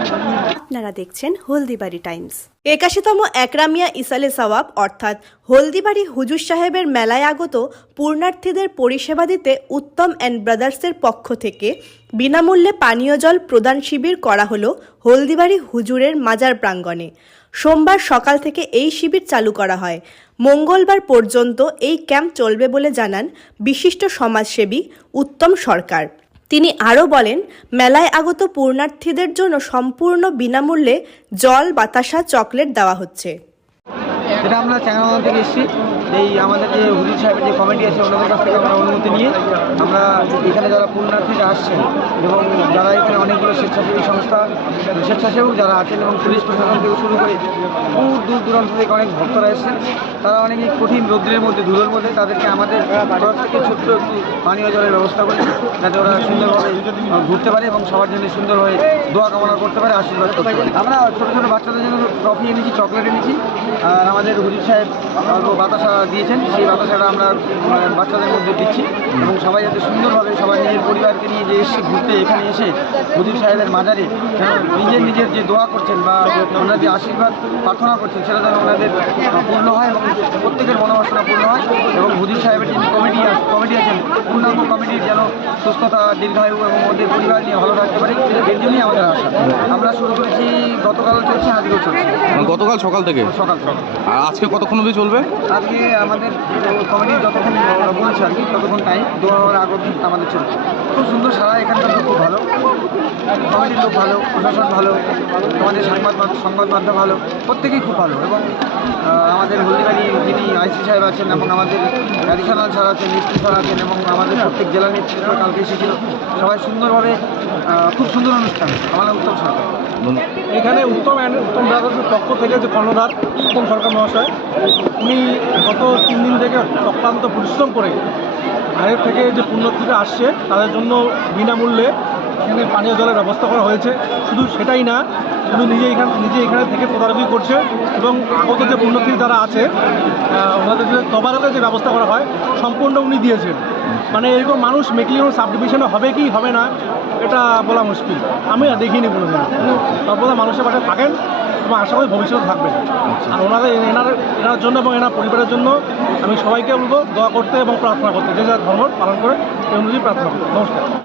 আপনারা দেখছেন হলদিবাড়ি টাইমস। একাশিতম একরামিয়া ইসালে সওয়াব, অর্থাৎ হলদিবাড়ি হুজুর সাহেবের মেলায় আগত পূর্ণার্থীদের পরিষেবা দিতে উত্তম অ্যান্ড ব্রাদার্সের পক্ষ থেকে বিনামূল্যে পানীয় জল প্রদান শিবির করা হলো হলদিবাড়ি হুজুরের মাজার প্রাঙ্গণে। সোমবার সকাল থেকে এই শিবির চালু করা হয়। মঙ্গলবার পর্যন্ত এই ক্যাম্প চলবে বলে জানান বিশিষ্ট সমাজসেবী উত্তম সরকার। তিনি আরও বলেন, মেলায় আগত পূর্ণার্থীদের জন্য সম্পূর্ণ বিনামূল্যে জল, বাতাসা, চকলেট দেওয়া হচ্ছে। এটা আমরা চ্যাংরাঙ্গা থেকে এসেছি। এই আমাদের যে হুজুর সাহেবের যে কমিটি আছে, ওনাদের কাছ থেকে আমরা অনুমতি নিয়ে আমরা এখানে যারা পুণ্যার্থীরা আসছেন এবং যারা এখানে অনেকগুলো স্বেচ্ছাসেবী সংস্থা, স্বেচ্ছাসেবক যারা আছেন এবং পুলিশ প্রশাসন থেকে শুরু করে দূর দূর দূরান্ত থেকে অনেক ভক্তরা এসেছেন, তারা অনেক কঠিন রৌদ্রের মধ্যে, ধুলোর মধ্যে তাদেরকে আমাদের তরফ থেকে ছোট্ট একটু পানীয় জলের ব্যবস্থা করি যাতে ওরা সুন্দরভাবে ঘুরতে পারে এবং সবার জন্য সুন্দরভাবে দোয়া কামনা করতে পারে, আশীর্বাদ করতে পারে। আমরা ছোটো ছোটো বাচ্চাদের জন্য ট্রফি এনেছি, চকলেট এনেছি, আর আমাদের হুজুর সাহেব বাতাসা দিয়েছেন, সেই বাতাসাটা আমরা বাচ্চাদের মধ্যে দিচ্ছি এবং সবাই যাতে সুন্দরভাবে সবাই নিজের পরিবারকে নিয়ে যে এসে ঘুরতে এখানে এসে হুজুর সাহেবের মাজারে নিজের নিজের যে দোয়া করছেন বা ওনারা যে আশীর্বাদ, প্রার্থনা করছেন, সেটা যেন ওনাদের পূর্ণ হয় এবং প্রত্যেকের মনোবাসনা পূর্ণ হয় এবং হুজুর সাহেবের যিনি কমিটি কমিটি আছেন, পূর্ণাঙ্গ কমিটির যেন সুস্থতা দীর্ঘায়ু এবং ওদের পরিবার নিয়ে ভালো থাকতে পারে এর জন্যই আমাদের আশা। আমরা শুরু করেছি গতকাল চলছে আজকেও চলছে। গতকাল সকাল থেকে? সকাল সকাল। আর আজকে কতক্ষণ অবধি চলবে? আজকে আমাদের কমিটি যতক্ষণ বলছে আর কি ততক্ষণ টাইম দু আগ অবধি আমাদের চলছে। খুব সুন্দর সারা, এখানকার খুব ভালো। কমিটির লোক ভালো, প্রশাসন ভালো, আমাদের সংবাদ সংবাদ মাধ্যম ভালো, প্রত্যেকেই খুব ভালো। এবং আমাদের হলদিবাড়ি যিনি আইসি সাহেব আছেন এবং আমাদের অ্যাডিশনাল স্যার আছেন, মিস্ত্রি স্যার আছেন এবং আমাদের প্রত্যেক জেলা নেতৃত্ব কালকে এসেছিল, সবাই সুন্দরভাবে খুব সুন্দর অনুষ্ঠান আমাদের উত্তম সরকার। এখানে উত্তম উত্তম ব্রাদার্সের পক্ষ থেকে যে কর্ণধার উত্তম সরকার মহাশয়, উনি গত তিন থেকে অক্লান্ত পরিশ্রম করে বাইরের থেকে যে পুণ্যার্থীরা আসছে, তাদের জন্য বিনামূল্যে এখানে পানীয় জলের ব্যবস্থা করা হয়েছে। শুধু সেটাই না, শুধু নিজে এখান নিজে এখানে থেকে তদারকি করছে এবং আগত যে পুণ্যার্থী যারা আছে ওনাদের যে তবারকের যে ব্যবস্থা করা হয়, সম্পূর্ণ উনি দিয়েছেন। মানে এরকম মানুষ মেকলিগঞ্জ সাব ডিভিশনে হবে কি, হবে না, এটা বলা মুশকিল। আমি দেখিনি কোনো দিন সর্বদা মানুষের পাশে থাকেন এবং আশা করি ভবিষ্যতে থাকবে। আর ওনাদের এনার এনার জন্য এবং এনার পরিবারের জন্য আমি সবাইকে বলব দোয়া করতে এবং প্রার্থনা করতে যে যার ধর্ম পালন করে সেই অনুযায়ী প্রার্থনা করতে। নমস্কার।